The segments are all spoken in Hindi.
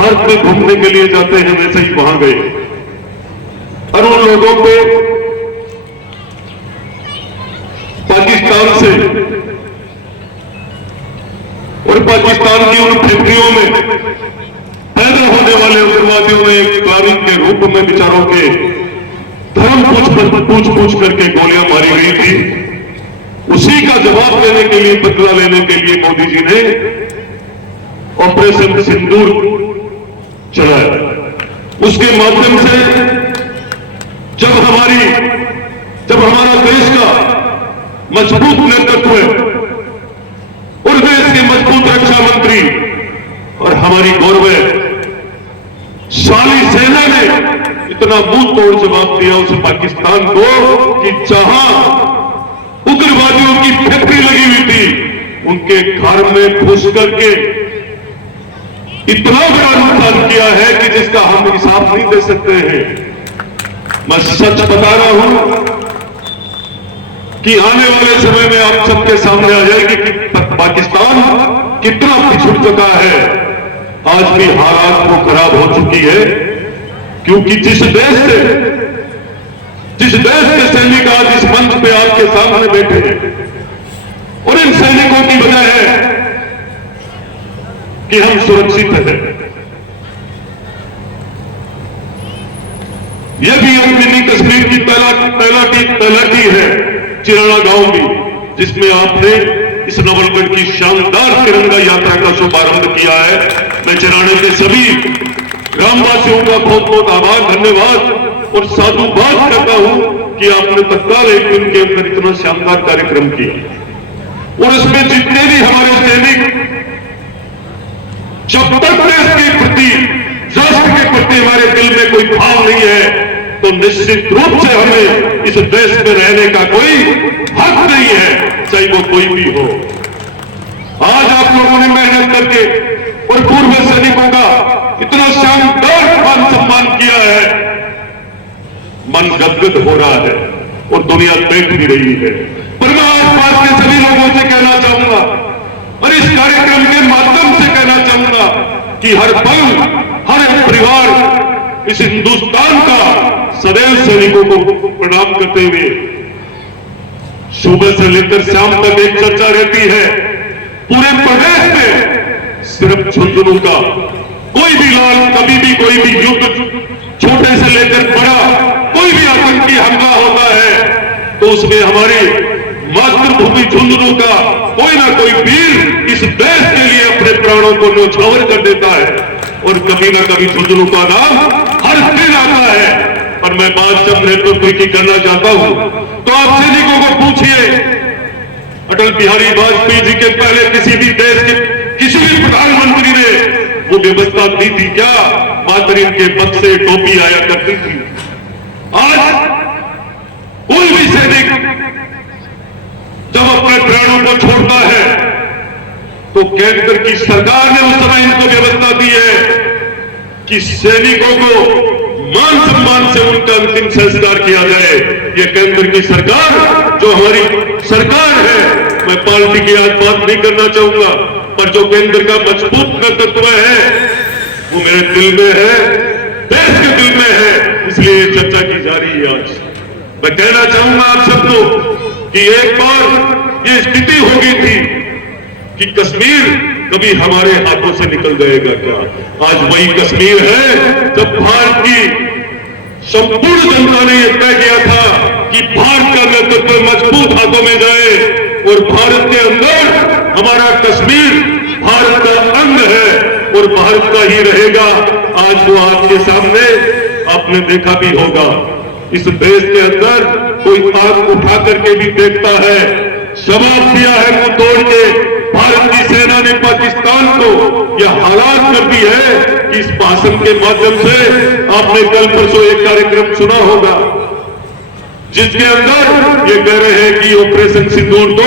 भारत में घूमने के लिए जाते हैं वैसे ही वहां गए और उन लोगों को पाकिस्तान से और पाकिस्तान की उन फैक्ट्रियों में पैदा होने वाले उग्रवादियों ने एक तारीख के रूप में विचारों के धर्म पूछ करके गोलियां मारी गई थी। उसी का जवाब देने के लिए, बदला लेने के लिए मोदी जी ने ऑपरेशन सिंदूर चलाया। उसके माध्यम से जब हमारा देश का मजबूत नेतृत्व और देश के मजबूत रक्षा मंत्री और हमारी गौरवशाली सेना ने इतना मुंह तोड़ जवाब दिया उस पाकिस्तान को कि जहां उग्रवादियों की फैक्ट्री लगी हुई थी उनके घर में घुस करके इतना बड़ा नुकसान किया है कि जिसका हम हिसाब नहीं दे सकते हैं। मैं सच बता रहा हूं कि आने वाले समय में आप सबके सामने आ जाएगी कि पाकिस्तान कितना पिछड़ चुका है। आज भी हालात वो खराब हो चुकी है क्योंकि जिस देश के सैनिक आज इस मंच पे आपके सामने बैठे हैं और इन सैनिकों की वजह है कि हम सुरक्षित हैं। यह भी हम मिनी कश्मीर की पहला है चिराना गांव भी, जिसमें आपने इस नवलगढ़ की शानदार तिरंगा यात्रा का शुभारंभ किया है। मैं चिराने के सभी ग्रामवासियों का बहुत बहुत आभार, धन्यवाद और साधुवाद करता हूं कि आपने तत्काल एक दिन के अंदर इतना शानदार कार्यक्रम किया। और इसमें जितने भी हमारे सैनिक जब तक देश के प्रति, राष्ट्र के प्रति हमारे दिल में कोई भाव नहीं है तो निश्चित रूप से हमें इस देश में रहने का कोई हक नहीं है, चाहे वो कोई भी हो। आज आप लोगों ने मेहनत करके और पूर्व सैनिकों का इतना शानदार मान सम्मान किया है, मन गदगद हो रहा है और दुनिया देख भी रही है। पर मैं आसपास के सभी लोगों से कहना चाहूंगा और इस कार्यक्रम के माध्यम से कहना चाहूंगा कि हर पल, हर एक परिवार इस हिंदुस्तान का सदैव सैनिकों को प्रणाम करते हुए सुबह से लेकर शाम तक एक चर्चा रहती है पूरे प्रदेश में, सिर्फ झुंझुनू का कोई भी लाल, कभी भी कोई भी युद्ध, छोटे से लेकर बड़ा कोई भी आतंकी हमला होता है तो उसमें हमारी मातृभूमि झुंझुनू का कोई ना कोई वीर इस देश के लिए अपने प्राणों को न्यौछावर कर देता है और कभी ना कभी झुंझुनू का नाम हर दिन आता है। पर मैं बात जब नेतृत्व की करना चाहता हूं तो आप सैनिकों को पूछिए, अटल बिहारी वाजपेयी जी के पहले किसी भी देश के किसी भी प्रधानमंत्री ने वो व्यवस्था दी थी क्या? मात्र इनके बक्से टोपी आया करती थी। आज कोई भी सैनिक जब अपने प्राणों को छोड़ता है तो केंद्र की सरकार ने उस समय इनको व्यवस्था दी है कि सैनिकों को मान सम्मान से उनका अंतिम संस्कार किया जाए। ये केंद्र की सरकार जो हमारी सरकार है, मैं पार्टी की आज बात नहीं करना चाहूंगा, पर जो केंद्र का मजबूत नेतृत्व है वो मेरे दिल में है, देश के दिल में है, इसलिए ये चर्चा की जा रही है। आज मैं कहना चाहूंगा आप सबको कि एक बार ये स्थिति हो गई थी कि कश्मीर कभी हमारे हाथों से निकल जाएगा क्या? आज वही कश्मीर है जब भारत की संपूर्ण जनता ने यह तय किया था कि भारत का नेतृत्व मजबूत हाथों में जाए और भारत के अंदर हमारा कश्मीर भारत का अंग है और भारत का ही रहेगा। आज वो आपके सामने आपने देखा भी होगा, इस देश के अंदर कोई आग उठा करके भी देखता है, जवाब दिया है मुंह तोड़ के। भारत की सेना ने पाकिस्तान को यह हालात कर दी है कि इस भाषण के माध्यम से आपने कल परसों एक कार्यक्रम सुना होगा जिसके अंदर ये कह रहे हैं कि ऑपरेशन सिंदूर तो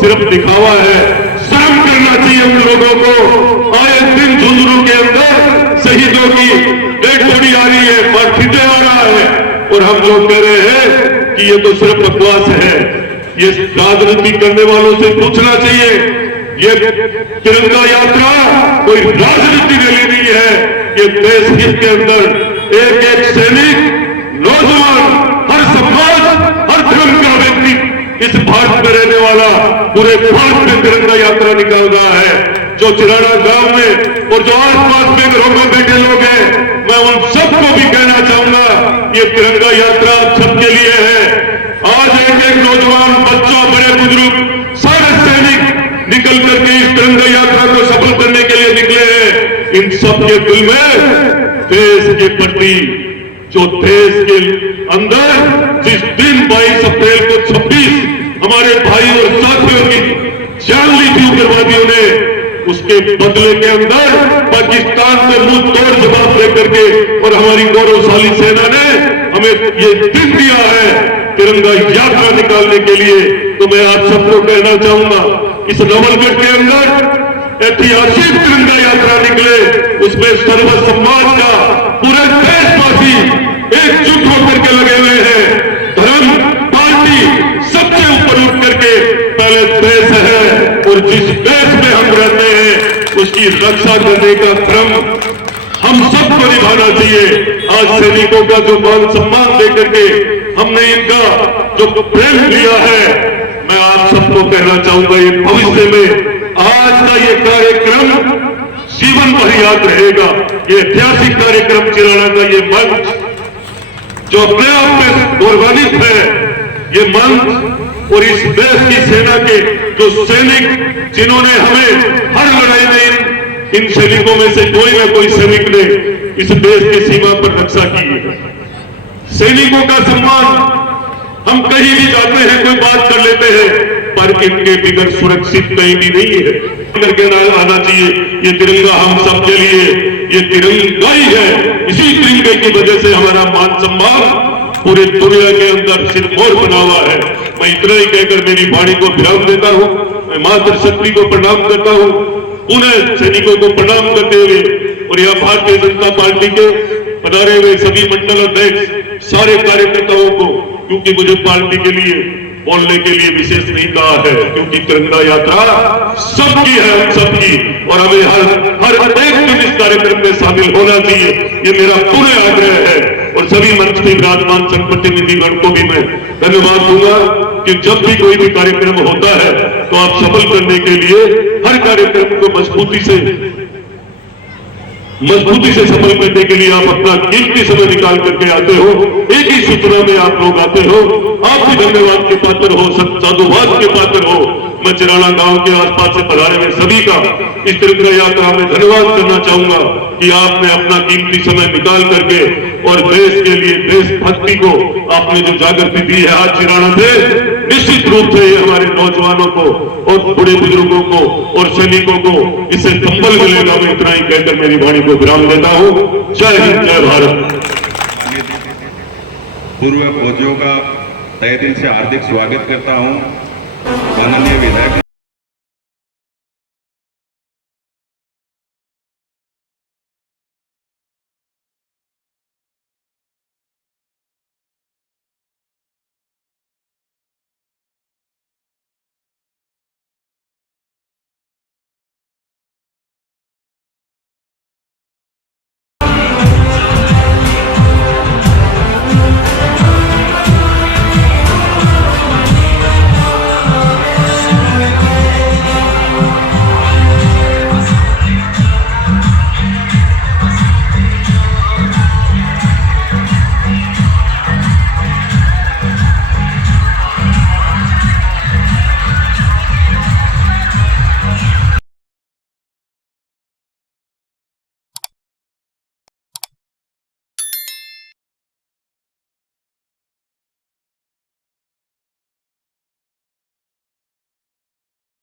सिर्फ दिखावा है। शर्म करना चाहिए उन लोगों को। आए दिन झुंझुनू के अंदर शहीदों की डेड बॉडी आ रही है, बर्फीटे आ रहा है और हम लोग कह रहे हैं कि ये तो सिर्फ बकवास है। ये राजनीति करने वालों से पूछना चाहिए, ये तिरंगा यात्रा कोई राजनीति रैली नहीं है, ये देश हित के अंदर एक एक सैनिक, नौजवान, हर समाज, हर धर्म का व्यक्ति, इस भारत में रहने वाला पूरे भारत में तिरंगा यात्रा निकाल रहा है। जो चिराना गांव में और जो आसपास में घरों में बैठे लोग हैं, मैं उन सबको भी कहना चाहूंगा, ये तिरंगा यात्रा आप सबके लिए है। आज एक एक नौजवान, बच्चा, बड़े बुजुर्ग, सारे सैनिक निकल करके इस तिरंगा यात्रा को सफल करने के लिए निकले हैं। इन सबके दिल में देश के प्रति, जो देश के अंदर जिस दिन 22 अप्रैल को 26 हमारे भाई और साथियों की जान ली थी उग्रवादियों ने, उसके बदले के अंदर पाकिस्तान को मुंह तोड़ जवाब देकर के और हमारी गौरवशाली सेना ने हमें ये दिन दिया है तिरंगा यात्रा निकालने के लिए। तो मैं आप सबको कहना चाहूंगा, इस नवलगढ़ के अंदर ऐतिहासिक तिरंगा यात्रा निकले, उसमें सर्व समाज का पूरे देशवासी एकजुट होकर के लगे हुए हैं। धर्म, पार्टी सबसे ऊपर उठ करके पहले देश है और जिस देश में हम रहते हैं उसकी रक्षा करने का क्रम हम सबको निभाना चाहिए। आज सैनिकों का जो मान सम्मान देकर के हमने इनका जो प्रेम लिया है, मैं आप सबको कहना चाहूंगा, ये भविष्य में आज का ये कार्यक्रम जीवन भर याद रहेगा। ये ऐतिहासिक कार्यक्रम चिराना का ये मंच जो अपने आप में गौरवान्वित है, ये मंच और इस देश की सेना के जो सैनिक जिन्होंने हमें हर लड़ाई में इन सैनिकों में से कोई ना कोई सैनिक ने इस देश की सीमा पर रक्षा की है। सैनिकों का सम्मान हम कहीं भी जाते हैं, कोई बात कर लेते हैं, पर इनके बिगड़ सुरक्षित कहीं भी नहीं है। करके आना चाहिए, ये तिरंगा हम सबके लिए, ये तिरंगा ही है। इसी तिरंगे की वजह से हमारा मान सम्मान पूरे दुनिया के अंदर सिरमौर बना हुआ है। मैं इतना ही कहकर मेरी वाणी को विराम देता हूं। मैं मातृशक्ति को प्रणाम करता हूं, उन्हें सैनिकों को प्रणाम करते हुए और यह भारतीय जनता पार्टी के पधारे हुए सभी मंडल अध्यक्ष, सारे कार्यकर्ताओं को, क्योंकि मुझे पार्टी के लिए बोलने के लिए विशेष नहीं कहा है, क्योंकि तिरंगा यात्रा सबकी है, हम सबकी, और हमें हर एक दिन इस कार्यक्रम में शामिल होना चाहिए, ये मेरा पूरे आग्रह है। और सभी मंच के विराजमान जनप्रतिनिधिगण को भी मैं धन्यवाद दूंगा कि जब भी कोई भी कार्यक्रम होता है तो आप सफल करने के लिए हर कार्यक्रम को मजबूती से सफल करने के लिए आप अपना कीमती समय निकाल करके आते हो। एक ही सूचना में आप लोग आते हो, आप भी धन्यवाद के पात्र हो, साधुवाद के पात्र हो। मैं चिराना गांव के आसपास से पधारे हुए सभी का इस तिरंगा यात्रा में धन्यवाद करना चाहूंगा कि आपने अपना कीमती समय निकाल करके और देश के लिए, देशभक्ति को आपने जो जागृति दी है आज चिराना से, निश्चित रूप से हमारे नौजवानों को और बूढ़े बुजुर्गों को और सैनिकों को इससे संबल मिलेगा। मैं इतना ही कहकर मेरी वाणी को विराम देता हूं। जय हिंद, जय भारत। पूर्व फौजियों का तहे दिल से हार्दिक स्वागत करता हूं। माननीय विधायक